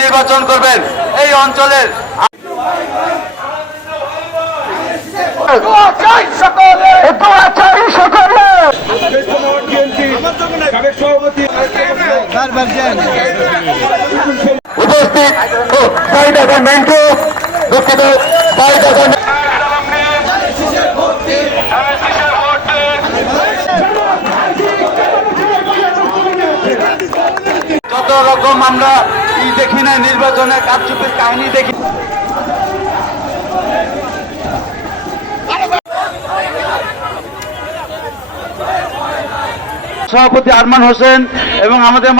নির্বাচন করবেন এই অঞ্চলের যত রকম আমরা দেখি না নির্বাচনের কারচুপির কাহিনী দেখি। সভাপতি আরমান হোসেন এবং আমাদের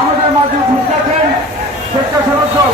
আমাদের মাঝে ঘুরতেছেন স্বেচ্ছাসেবক দল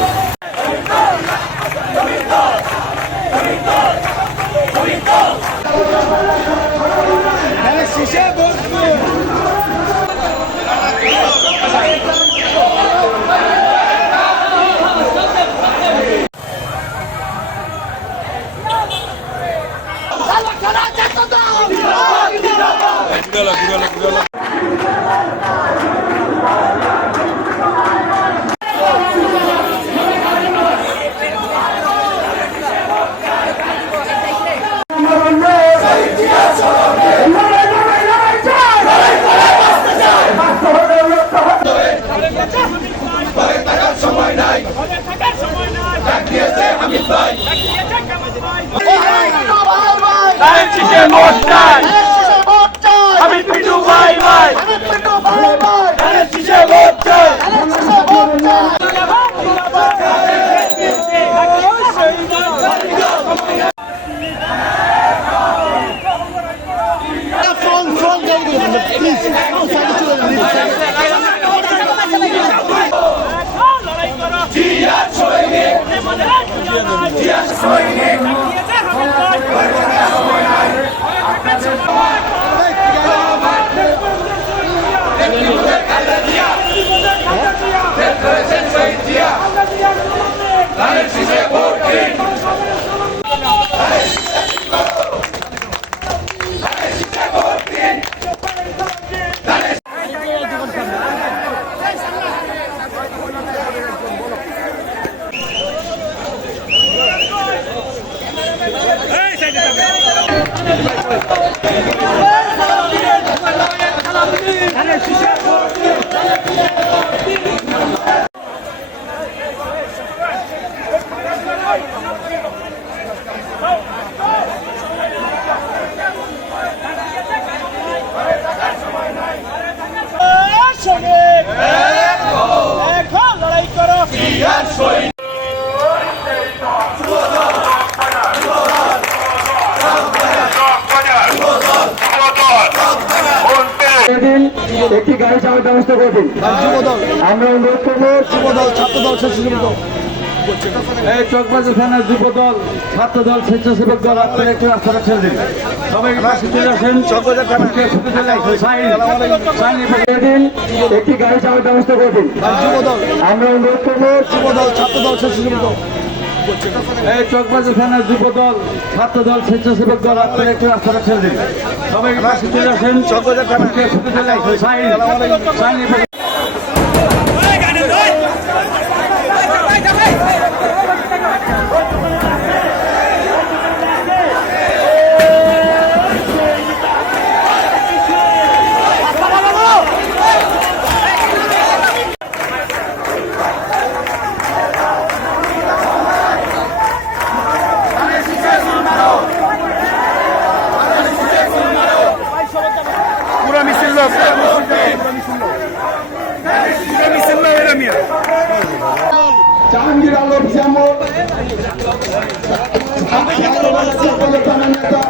আমি পিটু ভাই ভাই একটি গাড়ি চালানোর ব্যবস্থা করবেন। আমরা অনুরোধ করবো যুবদল ছাত্রদল স্বেচ্ছাসেবক এই চকবাজার থানার যুবদল ছাত্রদল স্বেচ্ছাসেবক দল আপনারা একটু রাস্তাটা ছেড়ে দিন। সবাই চলে আসেন। একটি গাড়ি চালানোর ব্যবস্থা করবেন। আমরা অনুরোধ করবো যুবদল ছাত্রদল স্বেচ্ছাসেবক এই চকবাজার থানার যুবদল ছাত্রদল স্বেচ্ছাসেবক দল আপনারা একটু রাস্তাটা ছেড়ে দিন। সবাই চলে আসেন। জাহাঙ্গীর আলম শ্যামল, থানার নেতা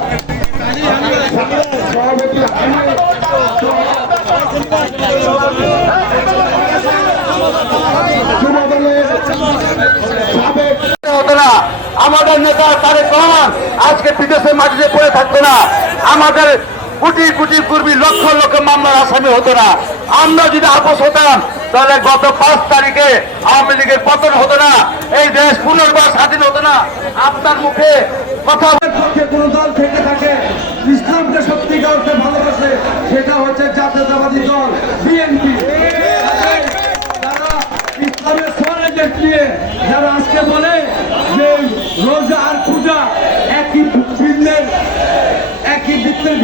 সভাপতি যুবদলের সাবেক হতো না। আমাদের নেতা তারেক রহমান আজকে বিদেশের মাটিতে পড়ে থাকতো না। আমাদের কোটি কোটি কর্মী লক্ষ লক্ষ মামলার আসামি হতো না। আমরা যদি আপোষ হতাম তাহলে গত 5 তারিখে আওয়ামী লীগের পতন হতো না, এই দেশ পুনর্বার স্বাধীন হতো না। আপনার মুখে কথা পক্ষে কোন দল থেকে থাকে ইসলামকে সত্যিকার অর্থে ভালোবাসে, সেটা হচ্ছে জাতীয়তাবাদী দল বিএনপি। ইসলামের সোয়ালেট নিয়ে যারা আজকে বলে যে রোজা আর পূজা একই বৃন্দের একই বৃত্তের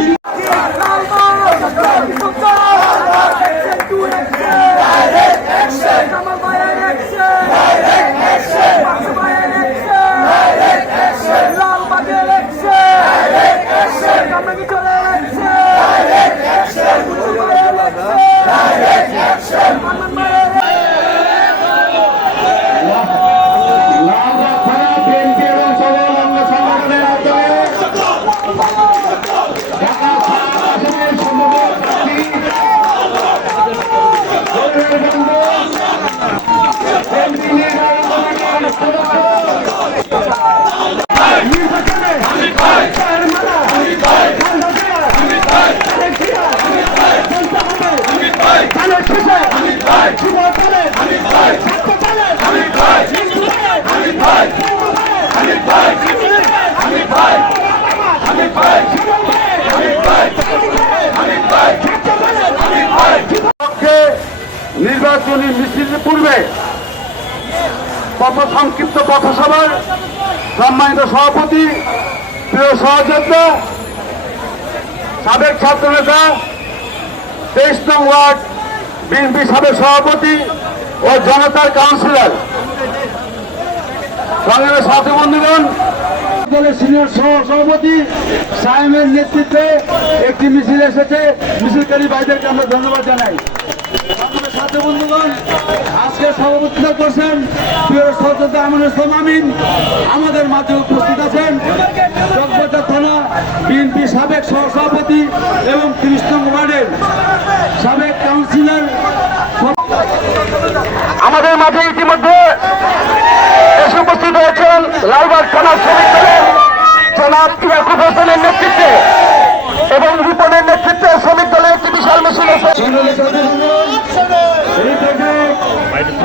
নির্বাচনী মিছিলের পূর্বে পথ সংক্ষিপ্ত পথসভার সম্মানিত সভাপতি, প্রিয় সহযোদ্ধা, সাবেক ছাত্র নেতা, 23 নং ওয়ার্ড বিএনপি সাবেক সভাপতি ও জনতার কাউন্সিলর, সংগ্রামের সাথী বন্ধুগণ, দলের সিনিয়র সভাপতি সায়েমের নেতৃত্বে একটি মিছিল এসেছে। মিছিলকারী ভাইদেরকে আমরা ধন্যবাদ জানাই। সাথী বন্ধুগণ, আজকে সভাপতিত্ব করছেন প্রিয় সহযোদ্ধা আমিনুল ইসলাম আমিন। আমাদের মাঝে উপস্থিত আছেন চকবাজার থানা বিএনপি সাবেক সহসভাপতি এবং 30 নং ওয়ার্ডের সাবেক কাউন্সিলর। আমাদের মাঝে ইতিমধ্যে এসে উপস্থিত হয়েছেন লালবাগ থানার শ্রমিক দলের জনাব ইয়াকুব হোসেনের নেতৃত্বে এবং রিপনের নেতৃত্বে শ্রমিক দলের একটি বিশাল মিছিল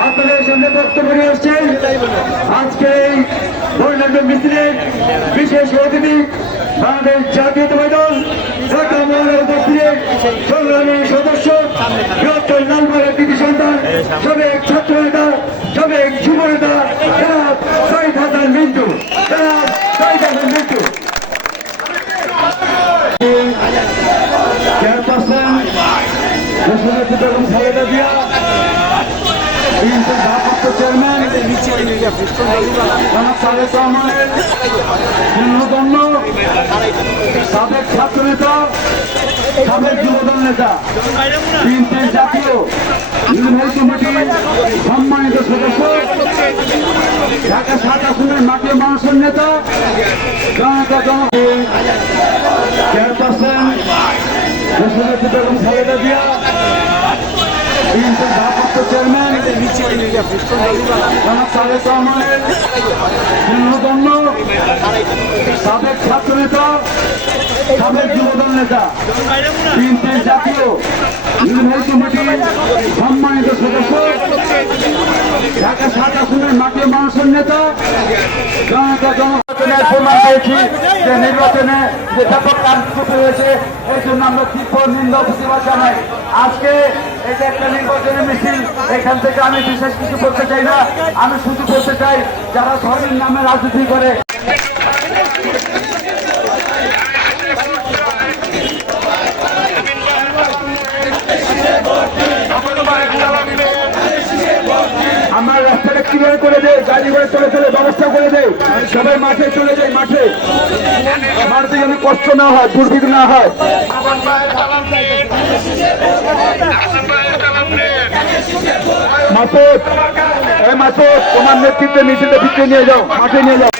আপনাদের সামনে বক্তব্য নিয়ে আসছেন। আজকে এই বর্ণাঢ্য মিছিলের বিশেষ অতিথি বাংলাদেশ জাতীয়তাবাদী দল ঢাকা মহানগর দক্ষিণের সংগ্রামী সদস্য, বৃহত্তর লালবাগের কৃতি সন্তান, সাবেক ছাত্র নেতা, সাবেক যুব নেতা জনাব শহীদ হাসান মিন্টু, জনাব শহীদ হাসান মিন্টু। চেয়ারপারসন বেগম খালেদা জিয়া, বিএনপির ভারপ্রাপ্ত চেয়ারম্যান জনাব তারেক রহমানের নিম্নগণ্য সাবেক ছাত্র নেতা, সাবেক যুবদল নেতা, বিএনপির জাতীয় নির্বাহী কমিটির সম্মানিত সদস্য, ঢাকা 7 আসনের মাটির মানুষের নেতা জনতা চেয়ারপারসন বেগম খালেদা জিয়া, বিএনপির ভারপ্রাপ্ত চেয়ারম্যান জনাব তারেক রহমানের নিম্নগণ্য সাবেক ছাত্র নেতা, সাবেক যুবদল নেতা, বিএনপির জাতীয় নির্বাহী কমিটির সম্মানিত সদস্য, ঢাকা 7 আসনের মাটির মানুষের নেতা জনতা প্রমাণ পেয়েছি যে নির্বাচনে যে ব্যাপক কারচুপি হয়েছে, এই জন্য আমরা তীব্র নিন্দা প্রতিবাদ জানাই। আজকে এটা একটা নির্বাচনের মিছিল, এখান থেকে আমি বিশেষ কিছু বলতে চাই না। আমি শুধু বলতে চাই যারা ধর্মের নামে রাজনীতি করে আমরা রাস্তাটা ক্লিয়ার করে দেয়, গাড়ি ঘোড়া চলে চলে ব্যবস্থা করে দেয়, সবাই মাঠে চলে যায়, মাঠে যেন কষ্ট না হয়, দুর্বিঘ্ন না হয়। মাসুদ, এই মাসুদ, তোমার নেতৃত্বে মিছিলটা ভিতরে নিয়ে যাও, মাঠে নিয়ে যাও।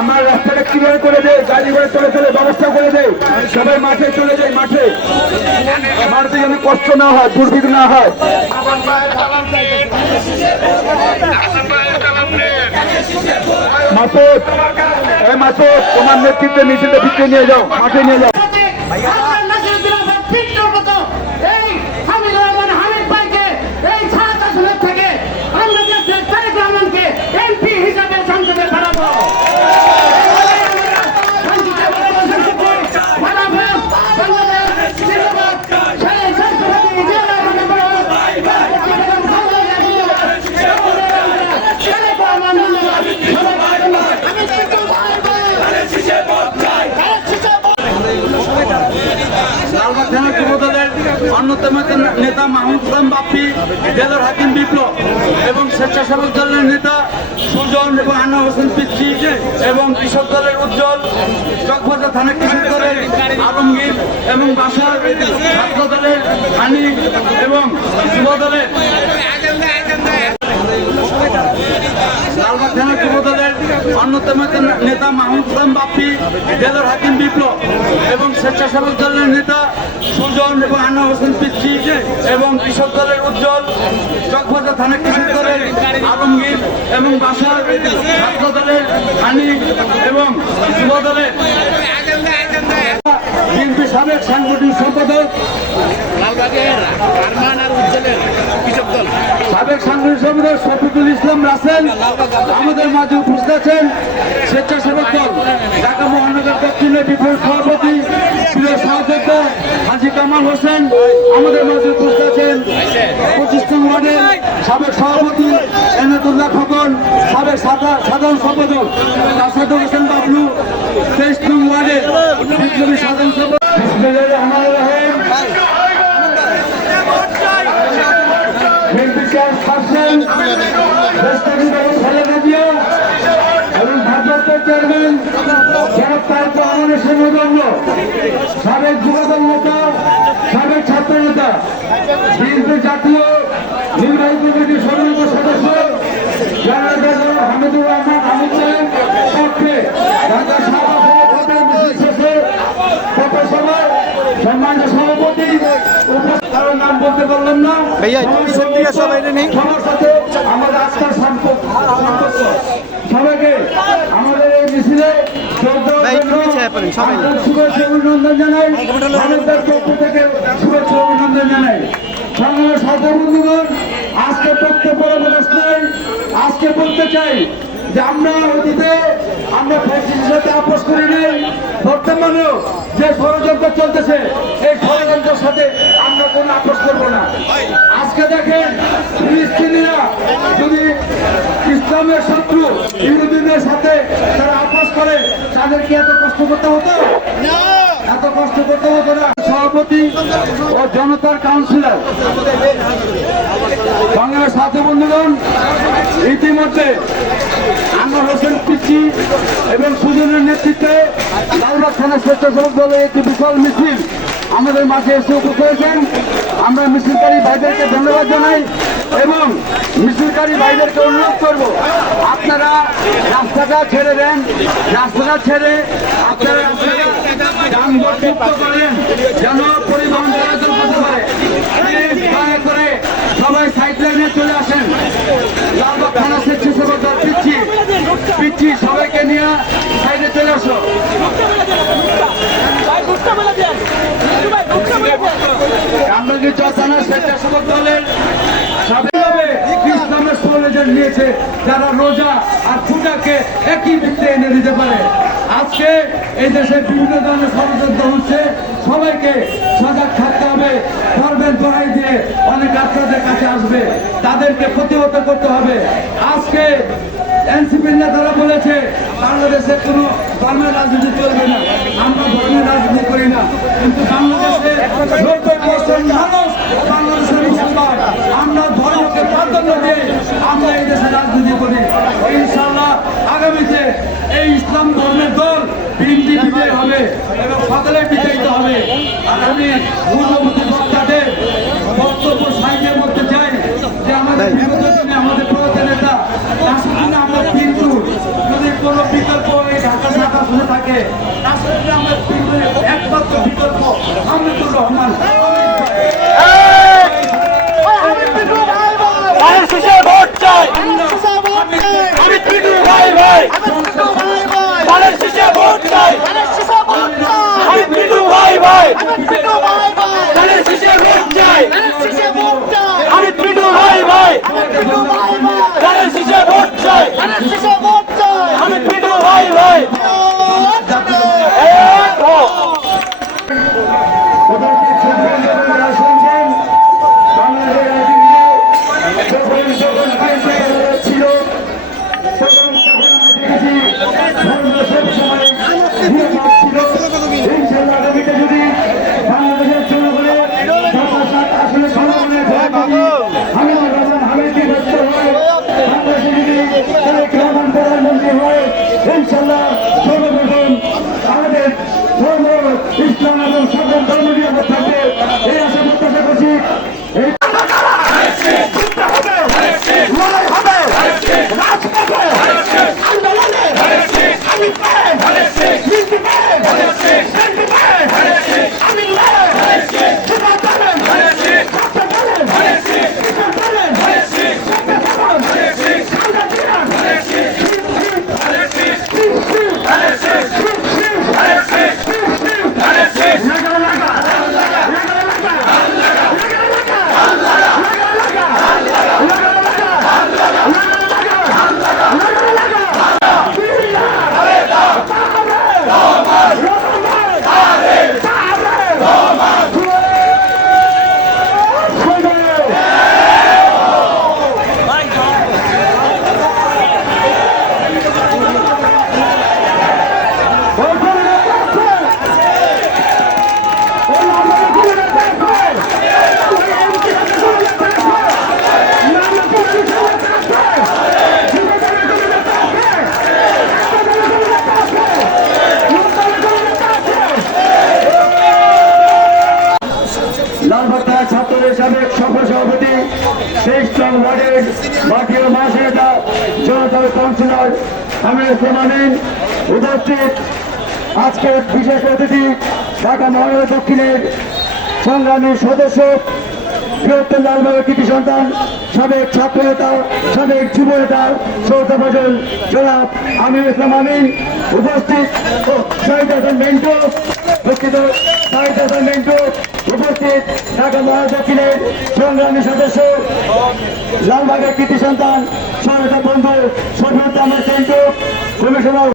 আমার রাস্তাটা ক্লিয়ার করে দে, গাড়ি করে চলে চলে ব্যবস্থা করে দে, সবাই মাঠে চলে যায়, মাঠে মাঠে যেন কষ্ট না হয়, দুর্ভিক্ষ না হয়। মাসুদ, এই মাসুদ, তোমার নেতৃত্বে মিছিলটা ভিতরে নিয়ে যাও, মাঠে নিয়ে যাও। লালবাগ থানা যুবদলের অন্যতম নেতা মাহমুদ ইসলাম বাপ্পি, জেলার হাকিম বিপ্লব এবং স্বেচ্ছাসেবক দলের নেতা সুজন এবং আনোয়ার হোসেন পিচ্ছি এবং কৃষক দলের উজ্জ্বল, চকবাজার থানা কৃষক দলের আলমগীর এবং বাসার, ছাত্র দলের হানি এবং যুব দলের লালবাগ থানা যুবদলের অন্যতম নেতা মাহমুদ ইসলাম বাপ্পি, জেলার হাকিম বিপ্লব এবং স্বেচ্ছাসেবক দলের নেতা সুজন এবং আনোয়ার হোসেন পিচ্ছি এবং কৃষক দলের উজ্জ্বল, চকবাজার থানা কৃষক দলের আলমগীর এবং বাসার, ছাত্র দলের হানি এবং যুব দলের বিএনপি সাবেক সাংগঠনিক সম্পাদক, সাবেক সাংগঠনিক সম্পাদক শফিকুল ইসলাম রাসেল আমাদের মাঝে উপস্থিত আছেন। স্বেচ্ছাসেবক দল ঢাকা মহানগর দক্ষিণের বিপুল সভাপতি প্রিয় সহযোদ্ধা হাজী কামাল হোসেন আমাদের মাঝে উপস্থিত আছেন। 25 নং ওয়ার্ডের সাবেক সভাপতি এনায়েতুল্লাহ খোকন, সাবেক সাধারণ সম্পাদক আসাদুল হোসেন বাবলু, 23 নং ওয়ার্ডের বিপ্লবী সাধারণ সম্পাদক এবং ভারপ্রাপ্ত চেয়ারম্যান সাবেক যুবদল নেতা, সাবেক ছাত্র নেতা, বিএনপি জাতীয় নির্বাহী কমিটির সম্মানিত সদস্য হামিদুর রহমান হামিদ সাহেব পক্ষে ঢাকা সভায় সম্মানিত সভাপতি, কারোর নাম বলতে পারলাম না, আমাদের আজকের সম্পর্ক সবাইকে আমাদের এই মিছিলে শুভেচ্ছা অভিনন্দন জানাই, আমাদের পক্ষ থেকে শুভেচ্ছা অভিনন্দন জানাই। সংগ্রামের সাথে বন্ধুগণ, আজকে বক্তব্য প্রকাশ নেই, আজকে বলতে চাই যে আমরা অতীতে আমরা ফ্যাসিস্টের সাথে আপোষ করি নাই, বর্তমানেও যে ষড়যন্ত্র চলতেছে এই ষড়যন্ত্রের সাথে আমরা কোনো আপোষ করবো না। আজকে দেখেন ফিলিস্তিনিরা যদি ইসলামের শত্রু ইহুদিদের সাথে তারা আপোষ করে, তাদেরকে এত কষ্ট করতে হতো? এত কষ্ট করতে হতো না। সভাপতি ও জনতার কাউন্সিলর বাংলার সাথে বন্ধুগণ, ইতিমধ্যে আনোয়ার হোসেন পিচ্ছি এবং সুজনের নেতৃত্বে লালবাগ থানা স্বেচ্ছাসেবক দলের একটি বিশাল মিছিল আমাদের মাঝে এসে উপস্থিত হয়েছেন। আমরা মিছিলকারী ভাইদেরকে ধন্যবাদ জানাই এবং মিছিলকারী ভাইদেরকে অনুরোধ করব, আপনারা রাস্তাটা ছেড়ে দেন, রাস্তাটা ছেড়ে আপনারা যানজট মুক্ত করেন যেন পরিবহন চলাচল করতে পারে। দয়া করে সবাই সাইড লাইনে চলে আসেন। লালবাগ থানা স্বেচ্ছাসেবক দল পিচ্ছি সবাইকে নিয়ে সাইডে চলে আসো। কামরাঙ্গীর থানা স্বেচ্ছাসেবক দলের ইসলামের সমালোচনা নিয়েছে, যারা রোজা আর পূজাকে একই ভিত্তিতে এনে দিতে পারে। আজকে এই দেশে বিভিন্ন ধরনের ষড়যন্ত্র হচ্ছে, সবাইকে সজাগ থাকতে হবে। ধর্মের দোহাই দিয়ে অনেক আপনাদের কাছে আসবে, তাদেরকে প্রতিহত করতে হবে। আজকে এনসিপির নেতারা বলেছে বাংলাদেশে কোনো ধর্মের রাজনীতি চলবে না। আমরা ধর্মের রাজনীতি করি না, কিন্তু বাংলাদেশে 90% মানুষ বাংলাদেশের মুসলমান। আমরা ধর্মকে প্রাধান্য দিয়ে আমরা এই দেশে রাজনীতি করি। ইনশাআল্লাহ আগামীতে এই দল বিএনপি বিজয়ী হবে এবং সকলে বিজয়িত হবে। আর আমি পূর্ববর্তী বক্তাদের বক্তব্য সাইডের মধ্যে যাই যে আমাদের বিগত দিনে আমাদের প্রগত নেতা নাসিরুদ্দিন আহমেদ পিন্টু যদি কোনো বিকল্প এই ঢাকা শাখা শুনে থাকে, নাসিরুদ্দিন আহমেদ পিন্টুর একমাত্র বিকল্প হামিদুর রহমান। ভোট চাই, আমি পিটু ভাই ভাই, ধানের শীষে ভোট চাই, আমি পিটু ভাই ভাই, ধানের শীষে ভোট চাই, আমি পিটু ভাই ভাই, ধানের শীষে ভোট চাই, আমি পিটু ভাই ভাই। ইনশাল্লাহ সর্বপ্রথম আমাদের ধর্ম ইসলাম এবং সকল ধর্ম নিরাপদ থাকবে এই আশা প্রত্যাশা করছি। লালবাগ ছাত্রের সাবেক সফল সভাপতি 23 নং ওয়ার্ডের মাটি ও মাস নেতা জনতার কাউন্সিলর আমির ইসলাম উপস্থিত আজকের বিশেষ অতিথি ঢাকা মহানগর দক্ষিণের সংগ্রামী সদস্য বৃহত্তর লালবাগের কৃতি সন্তান সাবেক ছাত্র নেতা সাবেক যুব নেতা সৌতা ফজল জনাব আমির ইসলাম আমিন উপস্থিত শহীদ হাসান মেন্টু দুঃখিত শহীদ হাসান মেন্টু উপস্থিত ঢাকা মহানগর দক্ষিণের সংগ্রামী সদস্য লালবাগের কৃতি সন্তান সহনেতা বন্ধু শফিউদ্দিন আহমেদ সেন্টু কমিশনার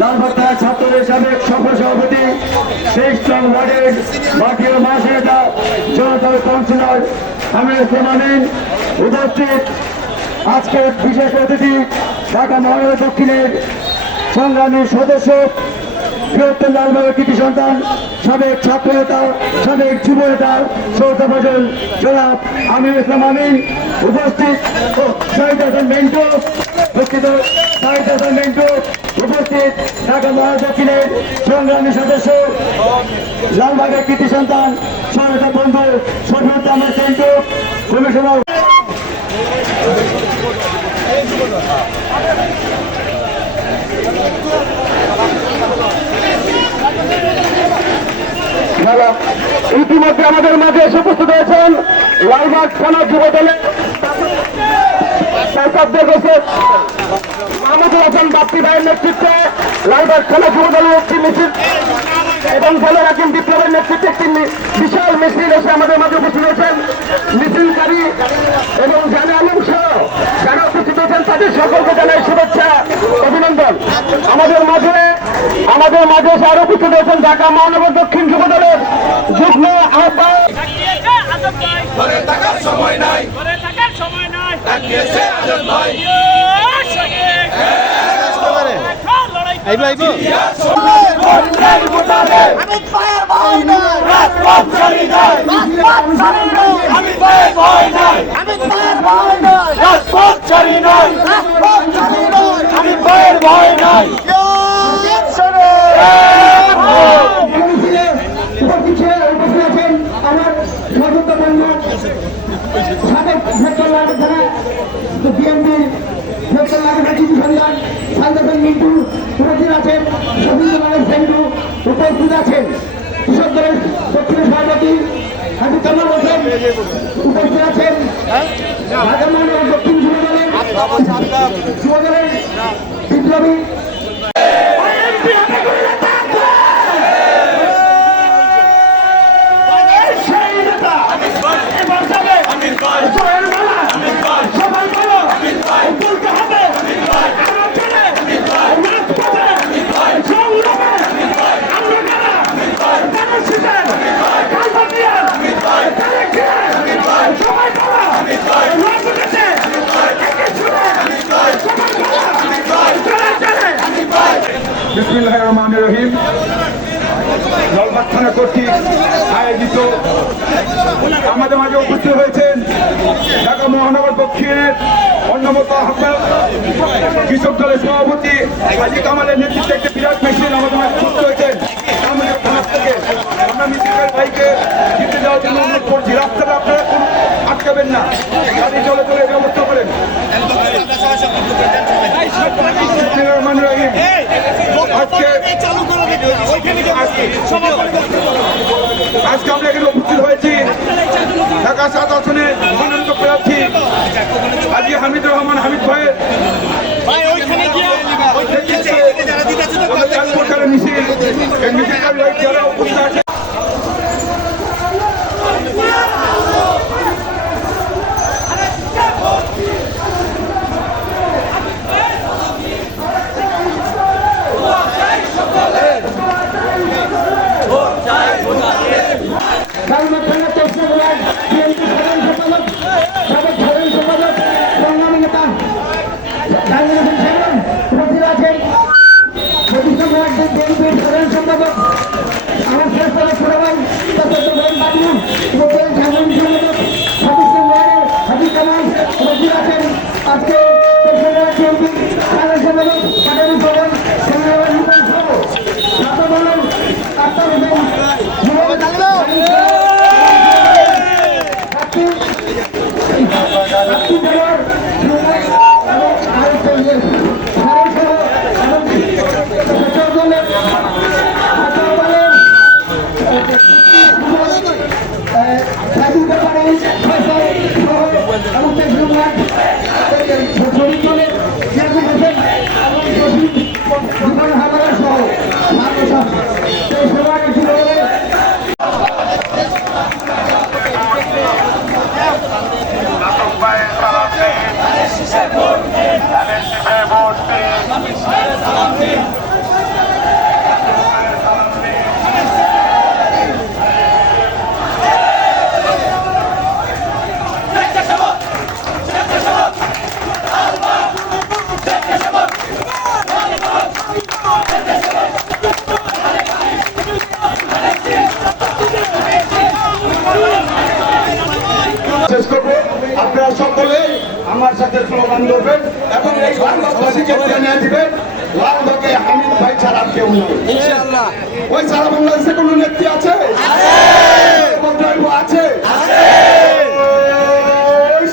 লালবাগ ছাত্রের সাবেক সফল সভাপতি 23 নং ওয়ার্ডের মাটি ও মাস নেতা জনতার কাউন্সিলর আমির ইসলাম উপস্থিত আজকের বিশেষ অতিথি ঢাকা মহানগর দক্ষিণের সংগ্রামী সদস্য বৃহত্তর লালবাগের কৃতি সন্তান সাবেক ছাত্র নেতা সাবেক যুব নেতা সৌতা ফজল জনাব আমির ইসলাম আমিন উপস্থিত শহীদ হাসান মেন্টু দুঃখিত শহীদ হাসান মেন্টু উপস্থিত ঢাকা মহানগর দক্ষিণের সংগ্রামী সদস্য লালবাগের কৃতি সন্তান সহনেতা বন্ধু শফিউদ্দিন আহমেদ সেন্টু কমিশনার ইতিমধ্যে আমাদের মাঝে এসে উপস্থিত হয়েছেন লালবাগ থানা যুব দলের মাহমুদুল হাসান বাপ্পি ভাইয়ের নেতৃত্বে লালবাগ থানা যুব দলের একটি মিছিল এবং দলের হাকিম বিপ্লবের নেতৃত্বে একটি বিশাল মিছিল এসে আমাদের মাঝে উপস্থিত হয়েছেন। মিছিলকারী এবং যারা আলম সহ যারা উপস্থিত হয়েছেন তাদের সকলকে জানাই শুভেচ্ছা অভিনন্দন। আমাদের মাঝে এসে আরো উপস্থিত হয়েছেন ঢাকা মহানগর দক্ষিণ যুব দলের যুগ্ম আহ্বায়ক উপস্থিত আছেন আমার সহযোগিতা বাংলা সাবেক ফেডারেল লাভ থানা বিএনপির ফেডারেল লাভ চিঠি সন্ধান সালদাফেন মিন্টু উপস্থিত আছেন রবীন্দ্রনাথ সেন্টু উপস্থিত আছেন কৃষক দলের দক্ষিণ সভাপতি হাজি কামাল হোসেন উপস্থিত আছেন রাজামান ও দক্ষিণ যুবদলের বিপ্লবী বিসমিল্লাহির রহমানির রহিম। লালবাগ থানা কর্তৃক আয়োজিত আমাদের মাঝে উপস্থিত হয়েছেন ঢাকা মহানগর দক্ষিণের অন্যতম আহ্বায়ক কৃষক দলের সভাপতি হাজি কামালের নেতৃত্বে একটি বিরাট মিছিল আমাদের মাঝে উপস্থিত হয়েছেন। আমাদের থানা থেকে আমরা মিছিলের ভাইকে জিতে যাওয়ার জন্য অনুরোধ করছি, রাস্তাটা আপনারা আটকাবেন না, গাড়ি চলে চলে ব্যবস্থা করেন। বিসমিল্লাহির রহমানির রহিম। আজকে আমরা এখানে উপস্থিত হয়েছি ঢাকা ৭ আসনের মনোনীত প্রার্থী হাজি হামিদুর রহমান হামিদ ভাইয়ের মিছিল। এই মিছিলকারী ভাই যারা উপস্থিত আছে আপনারা সকলে আমার সাথে স্লোগান করবেন এবং এই লালবাগবাসীকে জানিয়ে দিবেন লালবাগে হামিদ ভাই ছাড়া কেউ নেই। ওই সারা বাংলাদেশে কোনো নেত্রী আছে? আছে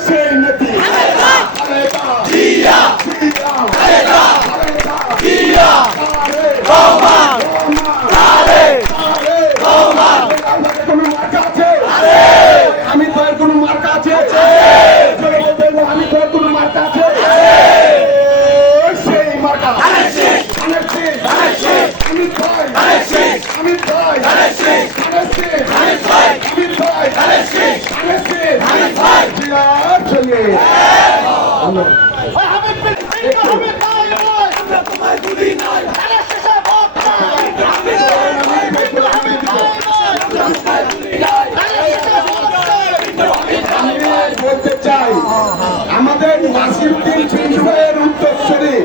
সেই নেত্রী কোনো মার্কা আছে? হামিদ ভাইয়ের কোনো মার্কা আছে? হামিদ ভাইয়ের কোনো মার্কা আছে? সেই মার্কা হামিদ ভাই, হামিদ ভাই, বলতে চাই আমাদের নাসিরউদ্দিন পিন্টু ভাইয়ের উত্তরসূরি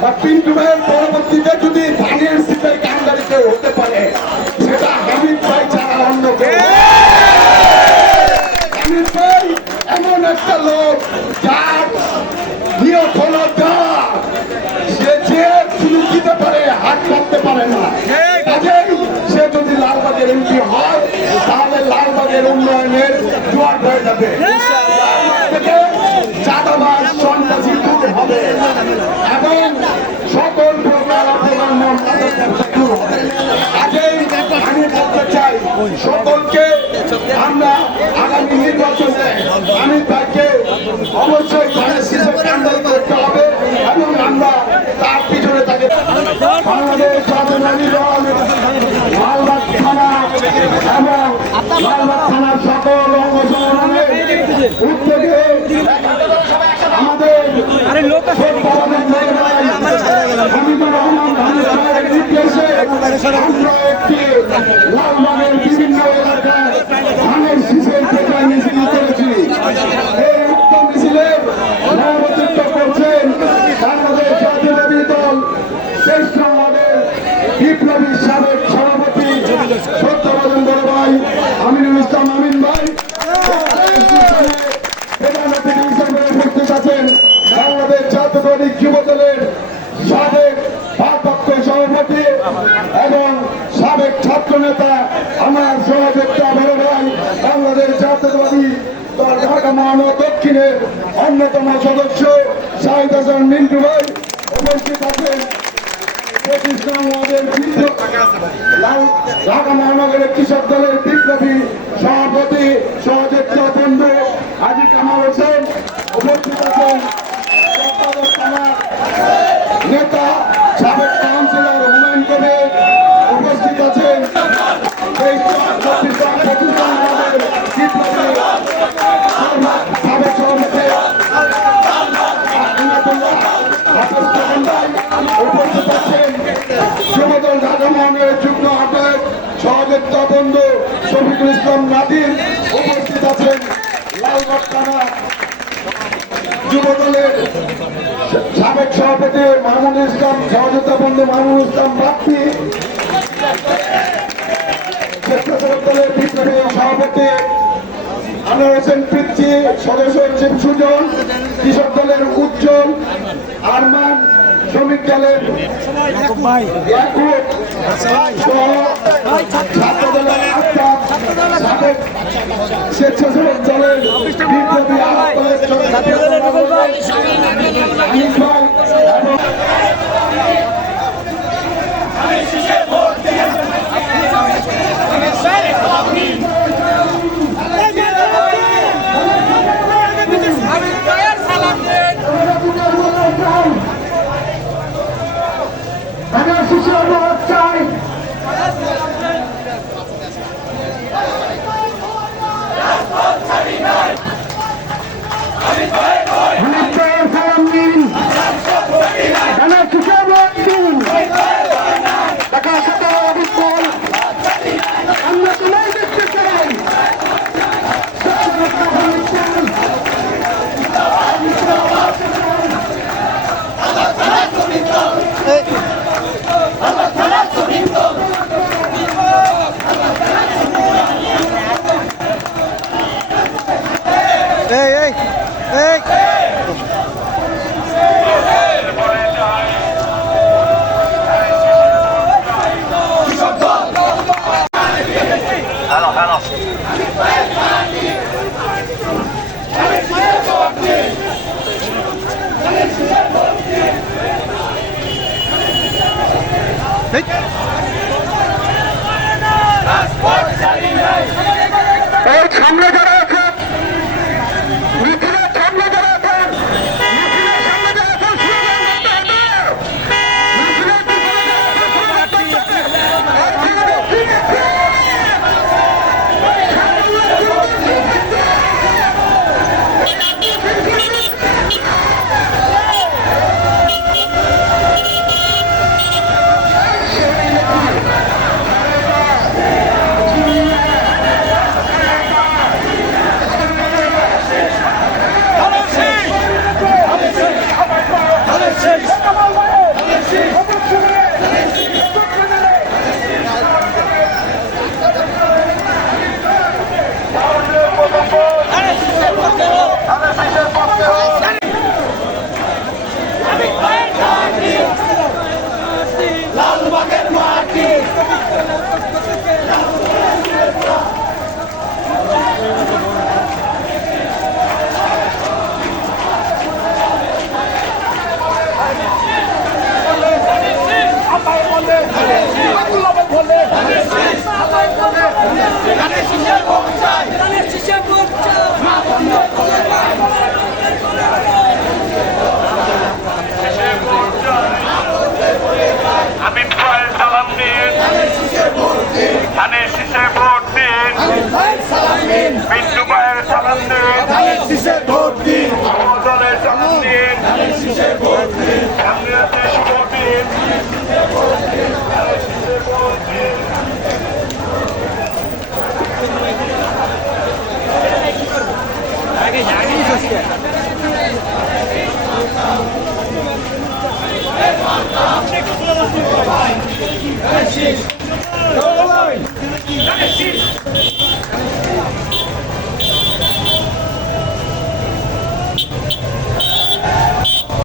বা পিন্টু ভাইয়ের পরবর্তীতে যদি ধানের শীতের কান্ডারিতে হতে পারে সেটা হামিদ ভাই ছাড়া অন্য কেউ। হামিদ ভাই এমন একটা লোক যার নিয়ত হলো সে যে শুরু দিতে পারে হাত করতে পারে পারে না। কাজেই সে যদি লালবাগের এমপি হয় তাহলে লালবাগের উন্নয়নের জোয়ার হয়ে যাবে। লালবাগ থেকে চাঁদাবাজ সন্ত্রাসী দূর হবে এবং সকল প্রকার অপকর্ম দূর হবে। কাজেই আমি বলতে চাই সকলকে আমরা আগামী নির্বাচনে আমি তাকে অবশ্যই ক্যান্ডেল করতে হবে এবং আমরা তার পিছনে তাকে বাংলাদেশ জাতীয়তাবাদী দল লালবাগ থানা এবং লালবাগ থানার সকল অঙ্গ সংগঠনের উদ্যোগে আমাদের হামিদুর রহমান ধানের নির্দেশে আমরা একটি লালবাগের বিভিন্ন এলাকায় ধানের শীষের পেটায় মিছিল করেছি। এই উক্ত মিছিলের সভাপতিত্ব করছেন বাংলাদেশ জাতীয়তাবাদী দল শ্রেষ্ঠ আমাদের বিপ্লবী সাবেক সভাপতি সত্যবাদন বড় ভাই আমিনুল ইসলাম আমিন ভাই। প্রধান অতিথি হিসেবে উপস্থিত আছেন বাংলাদেশ জাতীয়তাবাদী যুব দলের সাবেক ভারপ্রাপ্ত সভাপতি এবং সাবেক ছাত্র নেতা আমার সহযোগিতা বড় ভাই বাংলাদেশ জাতীয়তাবাদী দল ঢাকা মহানগর দক্ষিণের অন্যতম সদস্য শাহিদ হাসান মিন্টু ভাই উপস্থিত আছেন। 25 নং ওয়ার্ডের ঢাকা মহানগরের কৃষক দলের বিপ্লবী সভাপতি সহযোগিতা বন্ধু হাজী কামাল হোসেন উপস্থিত আছেন। থানার নেতা সাবেক কাউন্সিলর হুমায়ুন কবির উপস্থিত আছেন। সাবেক সভাপতি উপস্থিত আছেন। যুবদল ঢাকা মহানগরের যুগ্ম আহ্বায়ক সহযোগিতা বন্ধু শফিকুল ইসলাম নাদির উপস্থিত আছেন। লালবাগ থানা যুবদলের সাবেক সভাপতি মাহমুদ ইসলাম সহযোগিতা বন্ধু মাহমুদ ইসলাম বাপ্পি, স্বেচ্ছাসেবক দলের বিপ্লবী সভাপতি আনোয়ার হোসেন পিচ্চি, সদস্য হচ্ছেন সুজন, কৃষক দলের উজ্জ্বল আরমান, শ্রমিক দলের ছাত্র দলের আফতাব, সাবেক স্বেচ্ছাসেবক দলের বিপ্লবী আহ্বায়ক আনিস ভাই এবং সামনে যারা আছে মিছিলের সামনে যারা আছেন মিছিলের সামনে যারা আছেন মিছিলের শীষ